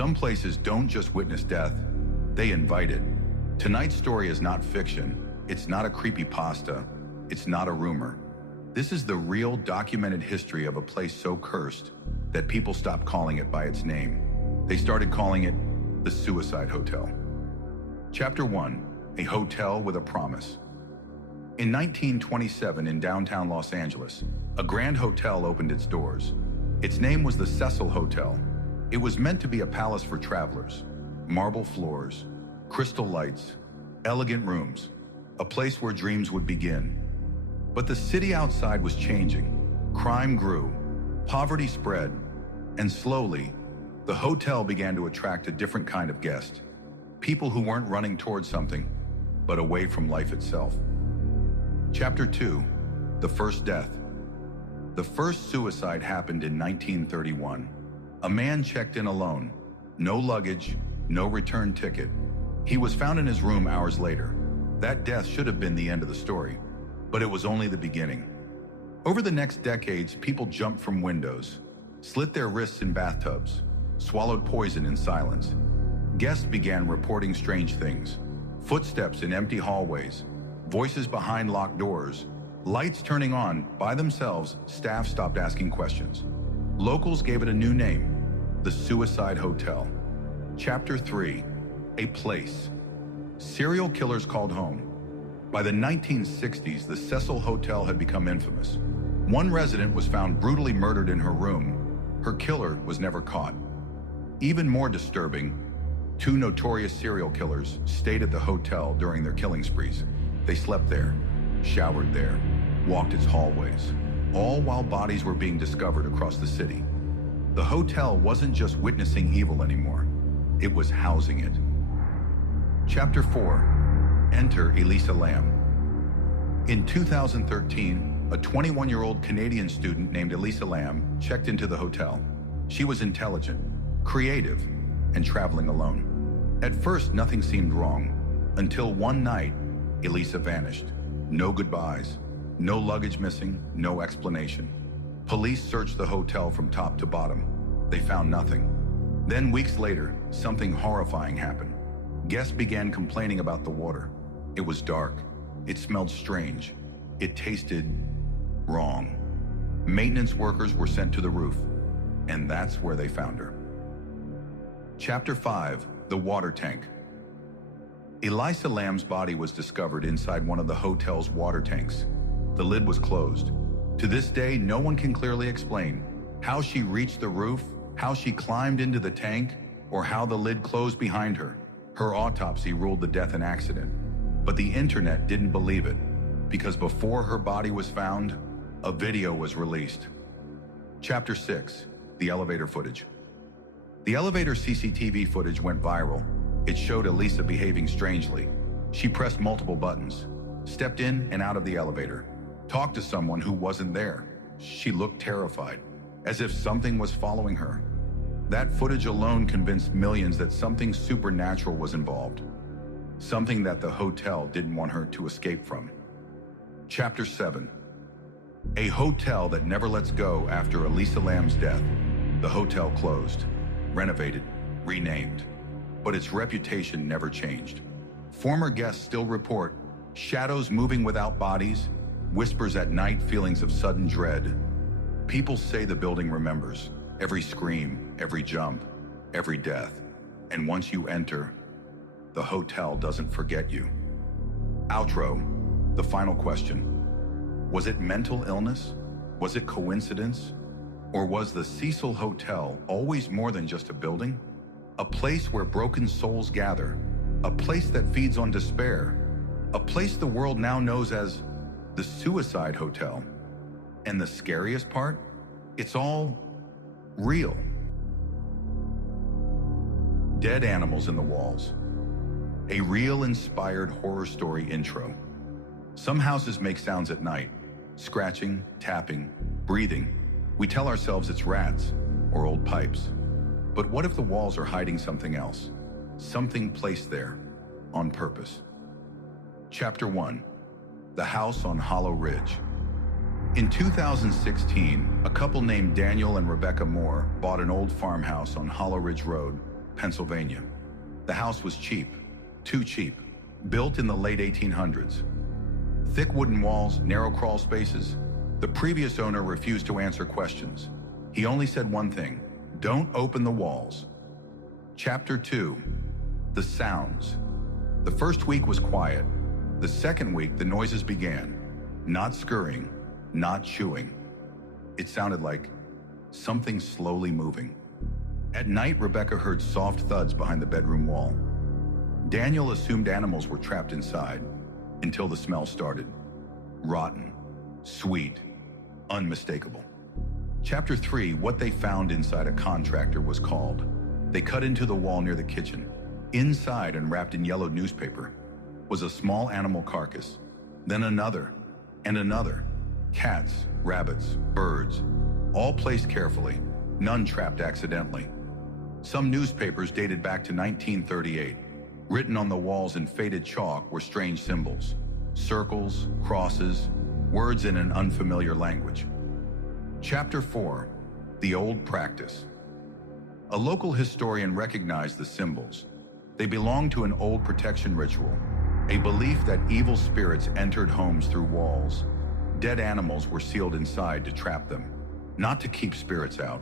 Some places don't just witness death, they invite it. Tonight's story is not fiction, it's not a creepypasta, it's not a rumor. This is the real documented history of a place so cursed that people stopped calling it by its name. They started calling it the Suicide Hotel. Chapter 1, a hotel with a promise. In 1927 in downtown Los Angeles, a grand hotel opened its doors. Its name was the Cecil Hotel. It was meant to be a palace for travelers. Marble floors, crystal lights, elegant rooms, a place where dreams would begin. But the city outside was changing. Crime grew, poverty spread, and slowly, the hotel began to attract a different kind of guest. People who weren't running towards something, but away from life itself. Chapter 2, the first death. The first suicide happened in 1931. A man checked in alone. No luggage, no return ticket. He was found in his room hours later. That death should have been the end of the story, but it was only the beginning. Over the next decades, people jumped from windows, slit their wrists in bathtubs, swallowed poison in silence. Guests began reporting strange things. Footsteps in empty hallways, voices behind locked doors, lights turning on by themselves. Staff stopped asking questions. Locals gave it a new name, the Suicide Hotel. Chapter 3, a place. Serial killers called home. By the 1960s, the Cecil Hotel had become infamous. One resident was found brutally murdered in her room. Her killer was never caught. Even more disturbing, two notorious serial killers stayed at the hotel during their killing sprees. They slept there, showered there, walked its hallways, all while bodies were being discovered across the city. The hotel wasn't just witnessing evil anymore, it was housing it. Chapter 4, enter Elisa Lam. In 2013, a 21-year-old Canadian student named Elisa Lam checked into the hotel. She was intelligent, creative, and traveling alone. At first, nothing seemed wrong, until one night, Elisa vanished. No goodbyes, no luggage missing, no explanation. Police searched the hotel from top to bottom. They found nothing. Then weeks later, something horrifying happened. Guests began complaining about the water. It was dark. It smelled strange. It tasted wrong. Maintenance workers were sent to the roof, and that's where they found her. Chapter 5, the water tank. Elisa Lam's body was discovered inside one of the hotel's water tanks. The lid was closed. To this day, no one can clearly explain how she reached the roof, how she climbed into the tank, or how the lid closed behind her. Her autopsy ruled the death an accident, but the internet didn't believe it, because before her body was found, a video was released. Chapter 6, the elevator footage. The elevator CCTV footage went viral. It showed Elisa behaving strangely. She pressed multiple buttons, stepped in and out of the elevator, talked to someone who wasn't there. She looked terrified, as if something was following her. That footage alone convinced millions that something supernatural was involved, something that the hotel didn't want her to escape from. Chapter 7, a hotel that never lets go. After Elisa Lam's death, the hotel closed, renovated, renamed, but its reputation never changed. Former guests still report shadows moving without bodies, whispers at night, feelings of sudden dread. People say the building remembers every scream, every jump, every death. And once you enter, the hotel doesn't forget you. Outro, the final question. Was it mental illness? Was it coincidence? Or was the Cecil Hotel always more than just a building? A place where broken souls gather, a place that feeds on despair, a place the world now knows as the Suicide Hotel. And the scariest part? It's all real. Dead animals in the walls. A real inspired horror story intro. Some houses make sounds at night, scratching, tapping, breathing. We tell ourselves it's rats or old pipes. But what if the walls are hiding something else? Something placed there on purpose. Chapter 1, the house on Hollow Ridge. In 2016, a couple named Daniel and Rebecca Moore bought an old farmhouse on Hollow Ridge Road, Pennsylvania. The house was cheap, too cheap, built in the late 1800s. Thick wooden walls, narrow crawl spaces. The previous owner refused to answer questions. He only said one thing: don't open the walls. Chapter 2. The sounds. The first week was quiet. The second week, the noises began. Not scurrying, not chewing. It sounded like something slowly moving. At night, Rebecca heard soft thuds behind the bedroom wall. Daniel assumed animals were trapped inside until the smell started. Rotten, sweet, unmistakable. Chapter 3, what they found inside a contractor was called. They cut into the wall near the kitchen. Inside, and wrapped in yellowed newspaper, was a small animal carcass. Then another, and another. Cats, rabbits, birds, all placed carefully, none trapped accidentally. Some newspapers dated back to 1938. Written on the walls in faded chalk were strange symbols. Circles, crosses, words in an unfamiliar language. Chapter 4. The Old Practice. A local historian recognized the symbols. They belonged to an old protection ritual, a belief that evil spirits entered homes through walls. Dead animals were sealed inside to trap them, not to keep spirits out,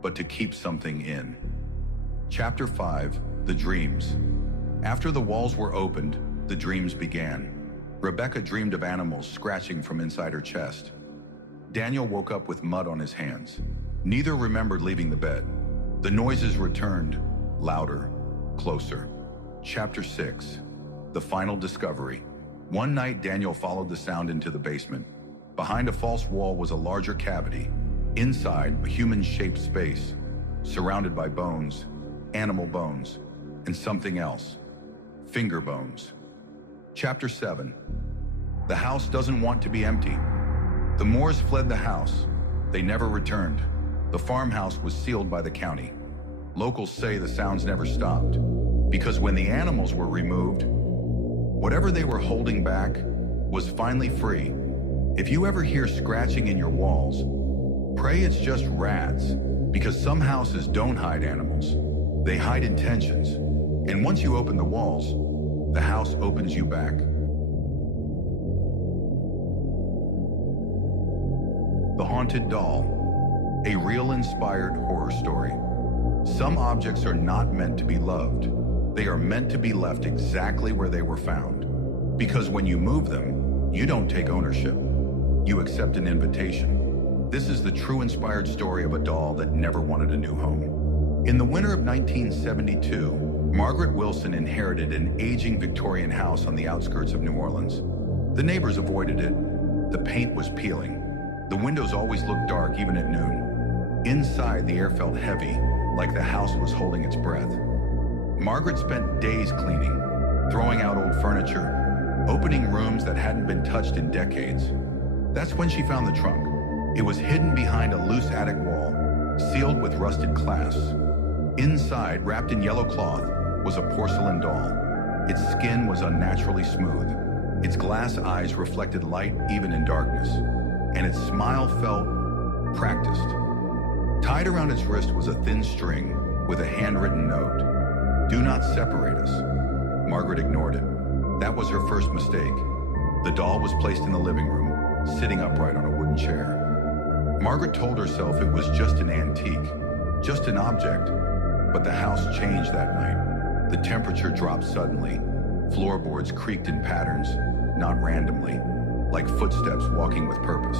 but to keep something in. Chapter 5. The Dreams. After the walls were opened, the dreams began. Rebecca dreamed of animals scratching from inside her chest. Daniel woke up with mud on his hands. Neither remembered leaving the bed. The noises returned, louder, closer. Chapter 6. The Final Discovery. One night, Daniel followed the sound into the basement. Behind a false wall was a larger cavity. Inside, a human-shaped space, surrounded by bones, animal bones, and something else. Finger bones. Chapter 7. The house doesn't want to be empty. The Moores fled the house. They never returned. The farmhouse was sealed by the county. Locals say the sounds never stopped, because when the animals were removed, whatever they were holding back was finally free. If you ever hear scratching in your walls, pray it's just rats, because some houses don't hide animals. They hide intentions. And once you open the walls, the house opens you back. The Haunted Doll. A real inspired horror story. Some objects are not meant to be loved. They are meant to be left exactly where they were found. Because when you move them, you don't take ownership. You accept an invitation. This is the true inspired story of a doll that never wanted a new home. In the winter of 1972, Margaret Wilson inherited an aging Victorian house on the outskirts of New Orleans. The neighbors avoided it. The paint was peeling. The windows always looked dark even at noon. Inside, the air felt heavy, like the house was holding its breath. Margaret spent days cleaning, throwing out old furniture, opening rooms that hadn't been touched in decades. That's when she found the trunk. It was hidden behind a loose attic wall, sealed with rusted clasps. Inside, wrapped in yellow cloth, was a porcelain doll. Its skin was unnaturally smooth. Its glass eyes reflected light even in darkness, and its smile felt practiced. Tied around its wrist was a thin string with a handwritten note. "Do not separate us." Margaret ignored it. That was her first mistake. The doll was placed in the living room, sitting upright on a wooden chair. Margaret told herself it was just an antique, just an object. But the house changed that night. The temperature dropped suddenly. Floorboards creaked in patterns, not randomly, like footsteps walking with purpose.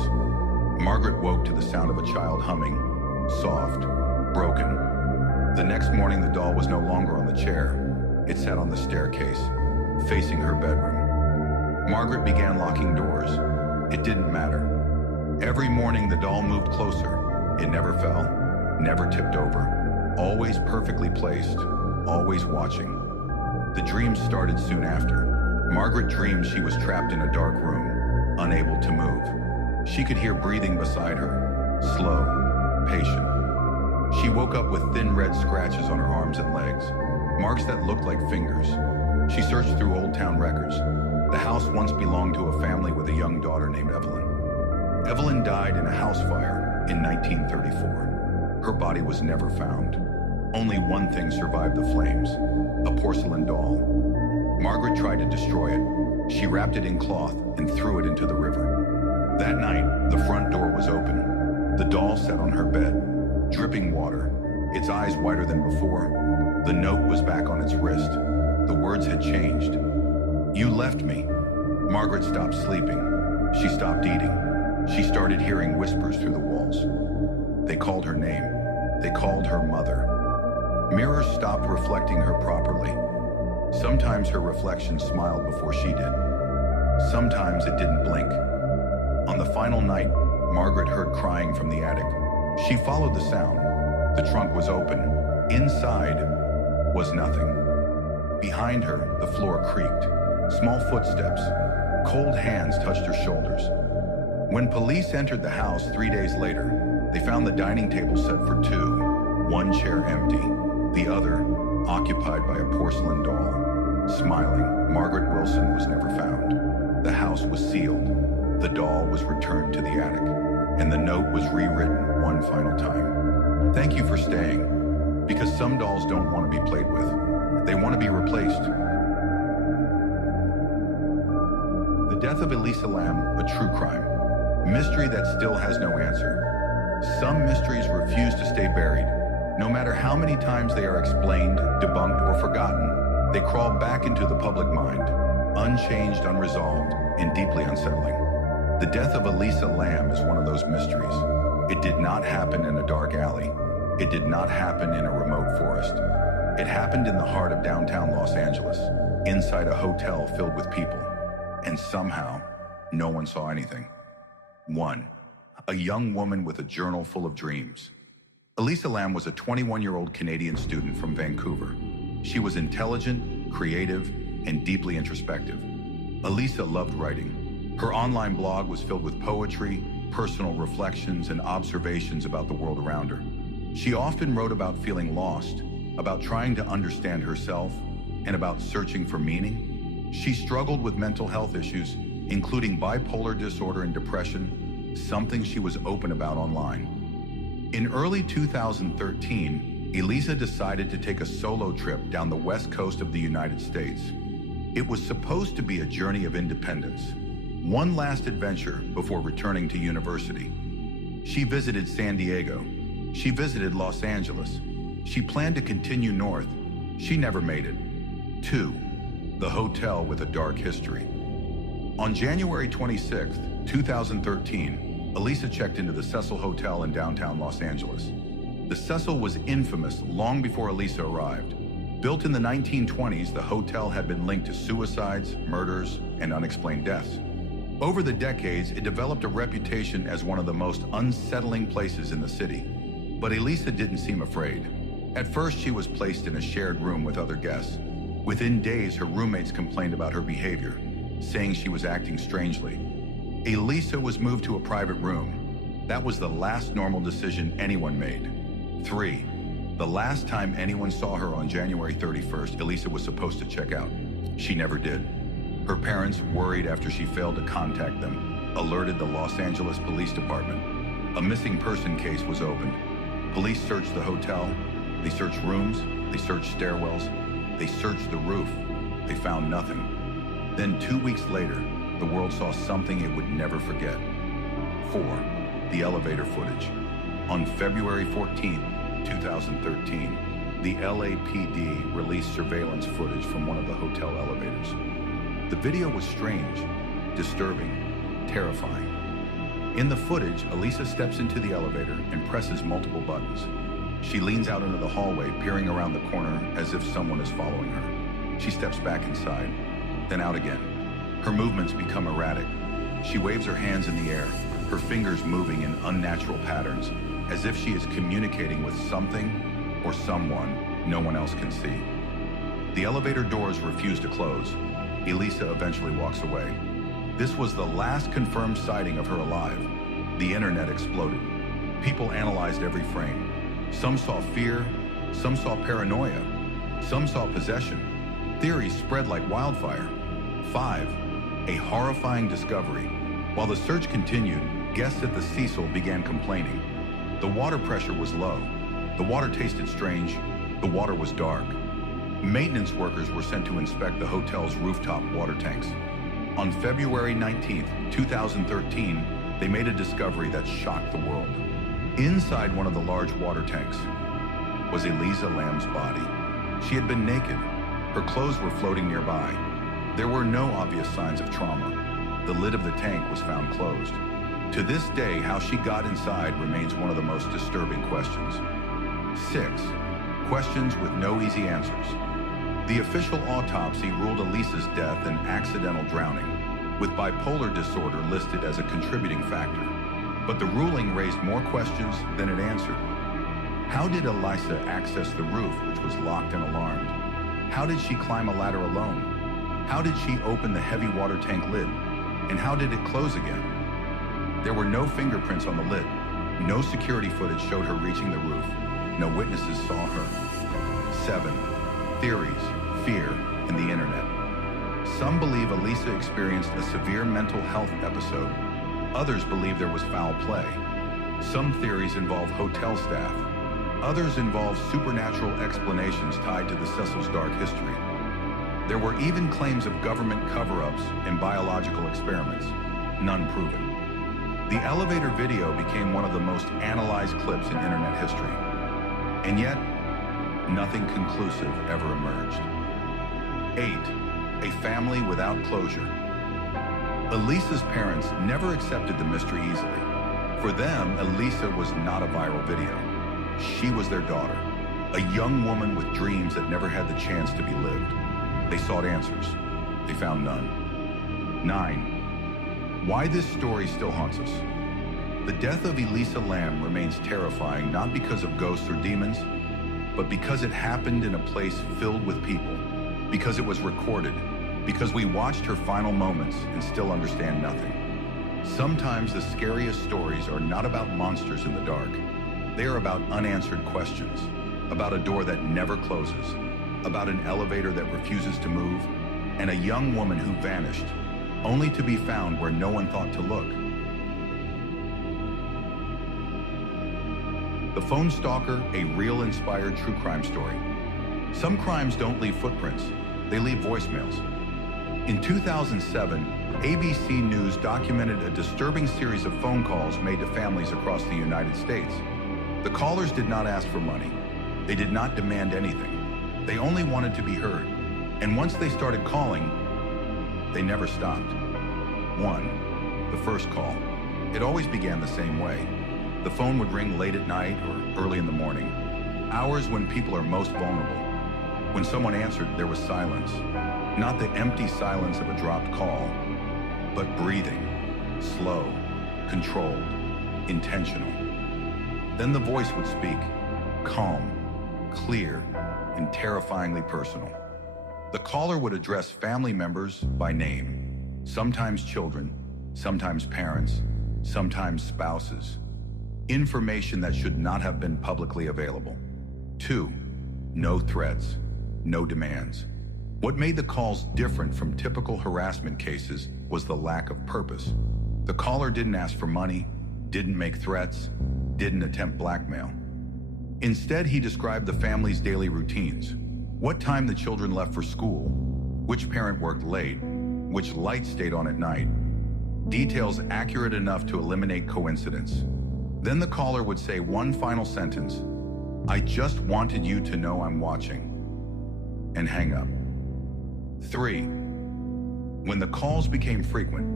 Margaret woke to the sound of a child humming, soft, broken. The next morning, the doll was no longer on the chair. It sat on the staircase, facing her bedroom. Margaret began locking doors. It didn't matter. Every morning, the doll moved closer. It never fell, never tipped over, always perfectly placed, always watching. The dreams started soon after. Margaret dreamed she was trapped in a dark room, unable to move. She could hear breathing beside her, slow, patient. She woke up with thin red scratches on her arms and legs, marks that looked like fingers. She searched through old town records. The house once belonged to a family with a young daughter named Evelyn. Evelyn died in a house fire in 1934. Her body was never found. Only one thing survived the flames: a porcelain doll. Margaret tried to destroy it. She wrapped it in cloth and threw it into the river. That night, the front door was open. The doll sat on her bed, dripping water, its eyes wider than before. The note was back on its wrist. The words had changed. "You left me." Margaret stopped sleeping. She stopped eating. She started hearing whispers through the walls. They called her name. They called her mother. Mirrors stopped reflecting her properly. Sometimes her reflection smiled before she did. Sometimes it didn't blink. On the final night, Margaret heard crying from the attic. She followed the sound. The trunk was open. Inside was nothing. Behind her, the floor creaked. Small footsteps. Cold hands touched her shoulders. When police entered the house 3 days later, they found the dining table set for two, one chair empty, the other occupied by a porcelain doll. Smiling, Margaret Wilson was never found. The house was sealed. The doll was returned to the attic, and the note was rewritten one final time. "Thank you for staying, because some dolls don't want to be played with. They want to be replaced." The death of Elisa Lam, a true crime. Mystery that still has no answer. Some mysteries refuse to stay buried. No matter how many times they are explained, debunked, or forgotten, they crawl back into the public mind, unchanged, unresolved, and deeply unsettling. The death of Elisa Lam is one of those mysteries. It did not happen in a dark alley. It did not happen in a remote forest. It happened in the heart of downtown Los Angeles, inside a hotel filled with people. And somehow, no one saw anything. 1. A young woman with a journal full of dreams. Elisa Lam was a 21-year-old Canadian student from Vancouver. She was intelligent, creative, and deeply introspective. Elisa loved writing. Her online blog was filled with poetry, personal reflections, and observations about the world around her. She often wrote about feeling lost, about trying to understand herself, and about searching for meaning. She struggled with mental health issues, including bipolar disorder and depression, something she was open about online. In early 2013, Elisa decided to take a solo trip down the west coast of the United States. It was supposed to be a journey of independence, one last adventure before returning to university. She visited San Diego. She visited Los Angeles. She planned to continue north. She never made it. 2. The hotel with a dark history. On January 26, 2013, Elisa checked into the Cecil Hotel in downtown Los Angeles. The Cecil was infamous long before Elisa arrived. Built in the 1920s, the hotel had been linked to suicides, murders, and unexplained deaths. Over the decades, it developed a reputation as one of the most unsettling places in the city. But Elisa didn't seem afraid. At first, she was placed in a shared room with other guests. Within days, her roommates complained about her behavior, saying she was acting strangely. Elisa was moved to a private room. That was the last normal decision anyone made. 3. The last time anyone saw her on January 31st, Elisa was supposed to check out. She never did. Her parents, worried after she failed to contact them, alerted the Los Angeles Police Department. A missing person case was opened. Police searched the hotel. They searched rooms. They searched stairwells. They searched the roof. They found nothing. Then 2 weeks later, the world saw something it would never forget. 4. The elevator footage. On February 14, 2013, the LAPD released surveillance footage from one of the hotel elevators. The video was strange, disturbing, terrifying. In the footage, Elisa steps into the elevator and presses multiple buttons. She leans out into the hallway, peering around the corner as if someone is following her. She steps back inside, then out again. Her movements become erratic. She waves her hands in the air, her fingers moving in unnatural patterns, as if she is communicating with something or someone no one else can see. The elevator doors refuse to close. Elisa eventually walks away. This was the last confirmed sighting of her alive. The internet exploded. People analyzed every frame. Some saw fear, some saw paranoia, some saw possession. Theories spread like wildfire. 5. A horrifying discovery. While the search continued, guests at the Cecil began complaining. The water pressure was low. The water tasted strange, The water was dark. Maintenance workers were sent to inspect the hotel's rooftop water tanks. On February 19, 2013, they made a discovery that shocked the world. Inside one of the large water tanks was Elisa Lam's body. She had been naked. Her clothes were floating nearby. There were no obvious signs of trauma. The lid of the tank was found closed. To this day, how she got inside remains one of the most disturbing questions. 6. Questions with no easy answers. The official autopsy ruled Elisa's death an accidental drowning, with bipolar disorder listed as a contributing factor. But the ruling raised more questions than it answered. How did Elisa access the roof, which was locked and alarmed? How did she climb a ladder alone? How did she open the heavy water tank lid? And how did it close again? There were no fingerprints on the lid. No security footage showed her reaching the roof. No witnesses saw her. 7. Theories, fear, and the internet. Some believe Elisa experienced a severe mental health episode. Others believe there was foul play. Some theories involve hotel staff. Others involve supernatural explanations tied to the Cecil's dark history. There were even claims of government cover-ups and biological experiments, none proven. The elevator video became one of the most analyzed clips in internet history. And yet, nothing conclusive ever emerged. 8. A family without closure. Elisa's parents never accepted the mystery easily. For them, Elisa was not a viral video. She was their daughter, a young woman with dreams that never had the chance to be lived. They sought answers. They found none. 9. Why this story still haunts us. The death of Elisa Lam remains terrifying not because of ghosts or demons, but because it happened in a place filled with people, because it was recorded, because we watched her final moments and still understand nothing. Sometimes the scariest stories are not about monsters in the dark. They are about unanswered questions, about a door that never closes, about an elevator that refuses to move, and a young woman who vanished, only to be found where no one thought to look. The Phone Stalker, a real inspired true crime story. Some crimes don't leave footprints, they leave voicemails. In 2007, ABC News documented a disturbing series of phone calls made to families across the United States. The callers did not ask for money. They did not demand anything. They only wanted to be heard. And once they started calling, they never stopped. 1. The first call. It always began the same way. The phone would ring late at night or early in the morning, hours when people are most vulnerable. When someone answered, there was silence. Not the empty silence of a dropped call, but breathing, slow, controlled, intentional. Then the voice would speak, calm, clear, and terrifyingly personal. The caller would address family members by name, sometimes children, sometimes parents, sometimes spouses. Information that should not have been publicly available. 2. No threats, no demands. What made the calls different from typical harassment cases was the lack of purpose. The caller didn't ask for money, didn't make threats, didn't attempt blackmail. Instead, he described the family's daily routines. What time the children left for school, which parent worked late, which lights stayed on at night. Details accurate enough to eliminate coincidence. Then the caller would say one final sentence, "I just wanted you to know I'm watching," and hang up. 3. When the calls became frequent.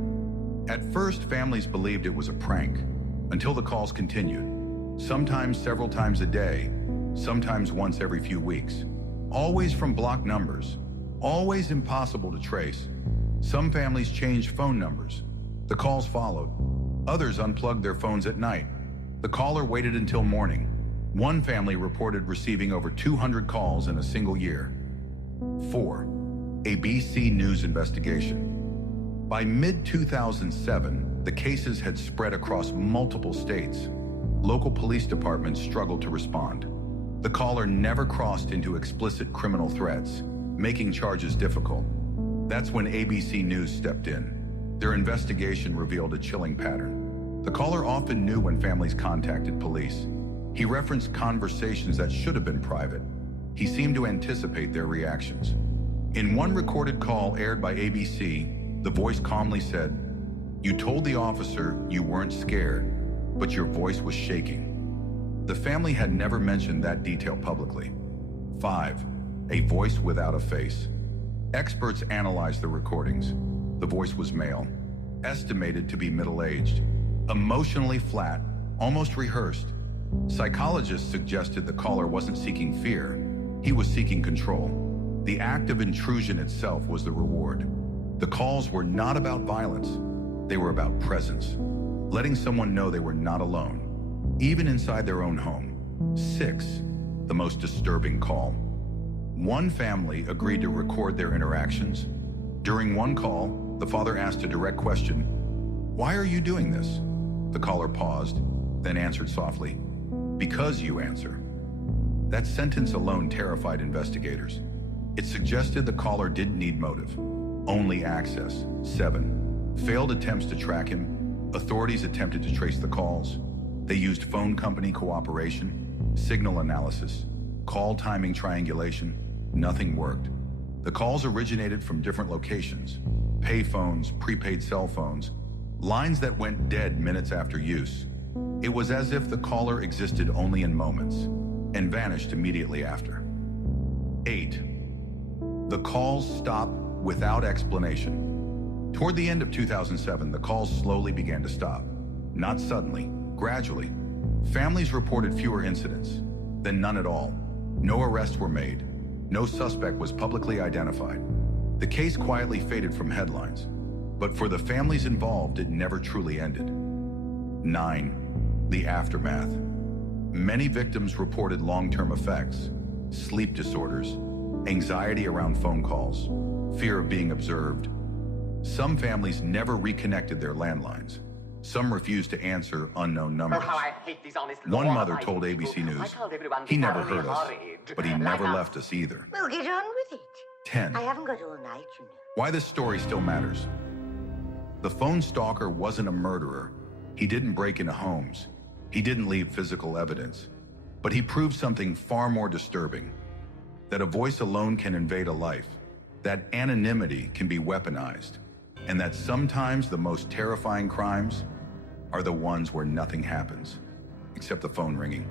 At first, families believed it was a prank, until the calls continued. Sometimes several times a day, sometimes once every few weeks. Always from blocked numbers, always impossible to trace. Some families changed phone numbers. The calls followed. Others unplugged their phones at night. The caller waited until morning. One family reported receiving over 200 calls in a single year. 4. ABC News investigation. By mid-2007, the cases had spread across multiple states. Local police departments struggled to respond. The caller never crossed into explicit criminal threats, making charges difficult. That's when ABC News stepped in. Their investigation revealed a chilling pattern. The caller often knew when families contacted police. He referenced conversations that should have been private. He seemed to anticipate their reactions. In one recorded call aired by ABC, the voice calmly said, "You told the officer you weren't scared, but your voice was shaking." The family had never mentioned that detail publicly. 5. A voice without a face. Experts analyzed the recordings. The voice was male, estimated to be middle-aged, emotionally flat, almost rehearsed. Psychologists suggested the caller wasn't seeking fear, he was seeking control. The act of intrusion itself was the reward. The calls were not about violence, they were about presence, letting someone know they were not alone, even inside their own home. 6. The most disturbing call. One family agreed to record their interactions. During one call, the father asked a direct question, "Why are you doing this?" The caller paused, then answered softly, "Because you answer." That sentence alone terrified investigators. It suggested the caller didn't need motive, only access. 7. Failed attempts to track him. Authorities attempted to trace the calls. They used phone company cooperation, signal analysis, call timing triangulation. Nothing worked. The calls originated from different locations: pay phones, prepaid cell phones, lines that went dead minutes after use. It was as if the caller existed only in moments and vanished immediately after. 8. The calls stopped without explanation. Toward the end of 2007, the calls slowly began to stop. Not suddenly, gradually. Families reported fewer incidents, then none at all. No arrests were made. No suspect was publicly identified. The case quietly faded from headlines, but for the families involved, it never truly ended. 9. The aftermath. Many victims reported long-term effects: sleep disorders, anxiety around phone calls, fear of being observed. Some families never reconnected their landlines. Some refused to answer unknown numbers. One mother told ABC News, "He never hurt us, but he never left us either." Well, get on with it. 10. I haven't got all night, you know. Why this story still matters. The phone stalker wasn't a murderer. He didn't break into homes. He didn't leave physical evidence. But he proved something far more disturbing: that a voice alone can invade a life, that anonymity can be weaponized, and that sometimes the most terrifying crimes are the ones where nothing happens, except the phone ringing.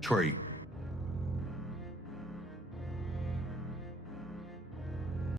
Troy,